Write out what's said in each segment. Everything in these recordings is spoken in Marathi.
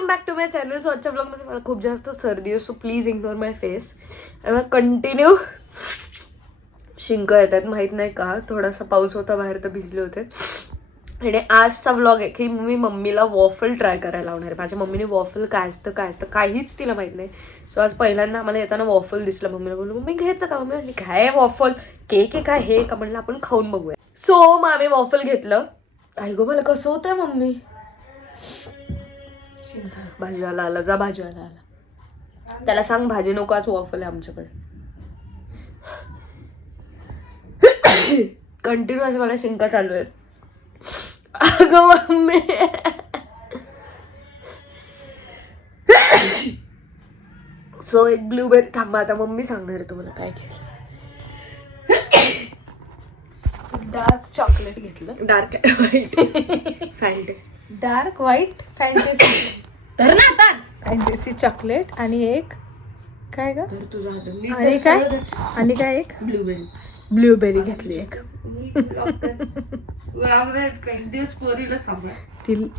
Welcome back to my channel. So आजच्या ब्लॉगमध्ये मला खूप जास्त सर्दी आहे, so please ignore my face. मला कंटिन्यू शिंक येतात, माहीत नाही का. थोडासा पाऊस होता बाहेर तर भिजले होते. आणि आजचा व्लॉग आहे की मी मम्मीला वॉफल ट्राय करायला लावणार आहे. माझ्या मम्मीने वॉफल काय असतं काहीच तिला माहित नाही. सो आज पहिल्यांदा आम्हाला येताना वॉफल दिसलं. मम्मीला बोललो मम्मी घ्यायचं का. मम्मी काय वॉफल, केक आहे काय हे का, म्हणलं आपण खाऊन बघूया. सो मग आम्ही वॉफल घेतलं. आई गो मला कसं होतंय मम्मी. भाजीवाला आला, जा भाजीवाला आला, त्याला सांग भाजी नको, आज वॉफल आहे आमच्याकडे. कंटिन्यू असं मला शिंका चालू आहे. अगं मम्मी सो एक ब्लूबेरी, थांबा आता मम्मी सांगणार आहे तुम्हाला काय घेतलं. डार्क चॉकलेट घेतलं. Dark white fantasy, dark white fantasy तर ना आता फॅन्टेसी चॉकलेट आणि एक काय ग, तर तुझा हात आणि काय आणि काय एक ब्लूबेरी. ब्लूबेरी घेतली एक.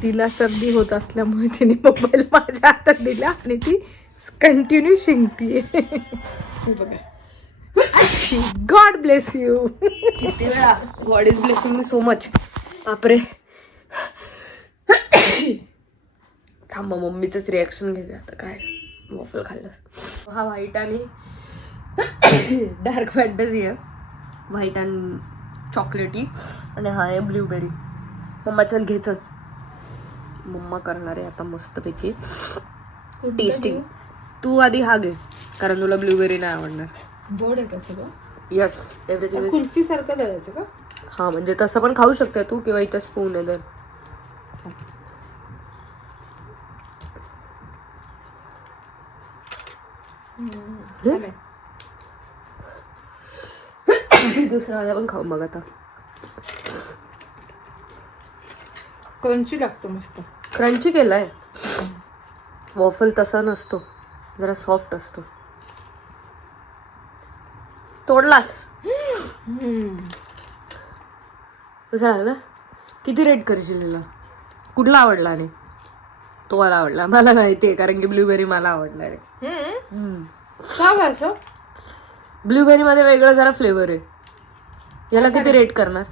तिला सर्दी होत असल्यामुळे तिने मोबाईल माझ्या हातात दिला आणि ती कंटिन्यू शिंकतीये. God bless you. किती वेळा God is blessing me so much. बापरे थांबा मम्मीचंच रिॲक्शन घ्यायचं आता. काय वॉफल खाल्लं. हा व्हाईट आणि डार्क फॅन्टसी आहे, व्हाईट आणि चॉकलेटी. आणि हा आहे ब्लूबेरी. मम्मा चल घे चल, मम्मा करणार आहे आता मस्तपैकी टेस्टिंग. तू आधी हा घे कारण तुला ब्लूबेरी नाही आवडणार. गोड आहे का सगळं. Yes everything. कुल्फी सारखं द्यायचं का. हा म्हणजे तसं पण खाऊ शकते तू, किंवा इथं स्पून आहे तर. दुसरा वाला पण खाऊ मग आता. क्रंची लागतो मस्त. क्रंची केलाय. वॉफल तसा नसतो, जरा सॉफ्ट असतो. तोडलास कसा आला. किती रेट करशील तिला. कुठला आवडला. आणि तो मला आवडला. मला माहिती आहे कारण की ब्लूबेरी मला आवडणार आहे. का घ्यायचं. ब्लूबेरी मध्ये वेगळं जरा फ्लेवर आहे. याला किती रेट करणार.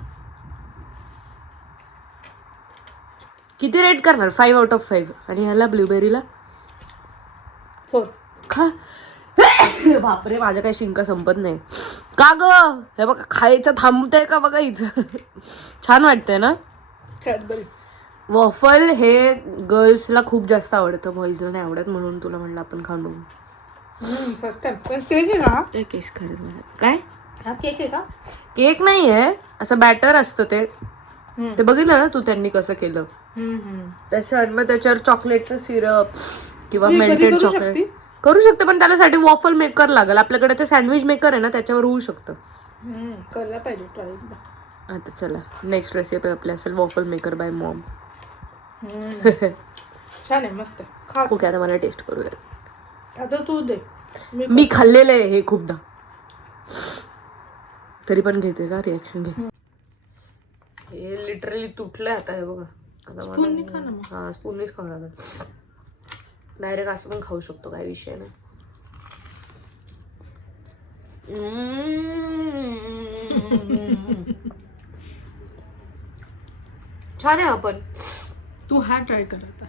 किती रेट करणार. 5 out of 5. आणि ह्याला ब्लूबेरीला 4. खा. बापरे माझ्या काही शिंका संपत नाही का ग. हे बघा खायचं थांबतंय का बघा इथं. छान वाटतंय ना. वॉफल हे गर्ल्सला खूप जास्त आवडतं, बॉईजला नाही आवडत. म्हणून तुला म्हणलं आपण खाऊन बघू. First time. पण तेच आहे ना. ते केस खरं काय. हा केक आहे का. केक नाहीये, असं बॅटर असतं ते. ते बघितलं ना तू त्यांनी कसं केलं. त्याच्यावर मग त्याच्यावर चॉकलेटचं सिरप किंवा मेल्टेड चॉकलेट करू शकते. पण त्यासाठी वॉफल मेकर लागेल. आपल्याकडे ते सँडविच मेकर आहे ना, त्याच्यावर होऊ शकतं. करायला पाहिजे ट्राय. आता चला नेक्स्ट रेसिपी आपली असेल वॉफल मेकर बाय मॉम. छान आहे मस्त. खा. ओके आता मला टेस्ट करूया. आता तू दे. मी खाल्लेलं आहे हे खूपदा, तरी पण घेते का रिॲक्शन घे. हे लिटरली तुटलंय आता. हे बघा स्पूननी खा ना. हा स्पूननीच खाऊ लागेल. डायरेक्ट असं पण खाऊ शकतो, काही विषय नाही. छान आहे. आपण तू हा ट्राय कर आता.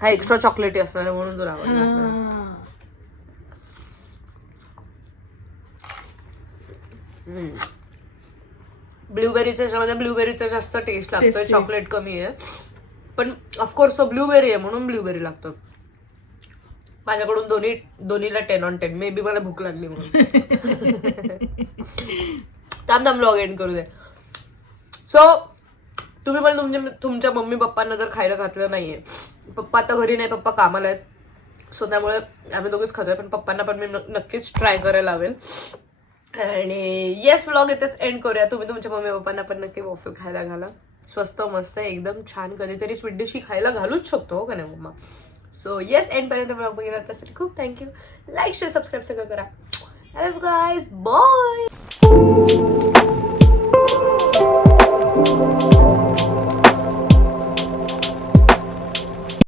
हा एक्स्ट्रा चॉकलेटी असणार आहे म्हणून तुला आवडला. ब्लूबेरीच्या ह्याच्यामध्ये ब्लूबेरीचं जास्त टेस्ट लागतं, चॉकलेट कमी आहे. पण ऑफकोर्स तो ब्लूबेरी आहे म्हणून ब्लूबेरी लागतं. माझ्याकडून दोन्हीला 10 on 10. मे बी मला भूक लागली म्हणून. थांब व्लॉग एंड करू दे. सो तुम्ही पण तुमच्या मम्मी पप्पांना जर खायला घातलं नाहीये. पप्पा आता घरी नाही, पप्पा कामाला आहेत. सो त्यामुळे आम्ही दोघेच खातोय. पण पप्पांना पण मी नक्कीच ट्राय करायला लावेल. आणि येस व्लॉग इथेच एंड करूया. तुम्ही तुमच्या मम्मी पप्पांना पण नक्की वॉफल खायला घाला. स्वस्त मस्त एकदम छान. कधीतरी स्वीट डिश ही खायला घालूच शकतो का नाही मम्मा. सो येस एंड पर्यंत व्लॉग बघितला त्यासाठी खूप थँक्यू. लाईक शेअर सबस्क्राईब सगळं करा. Guys bye.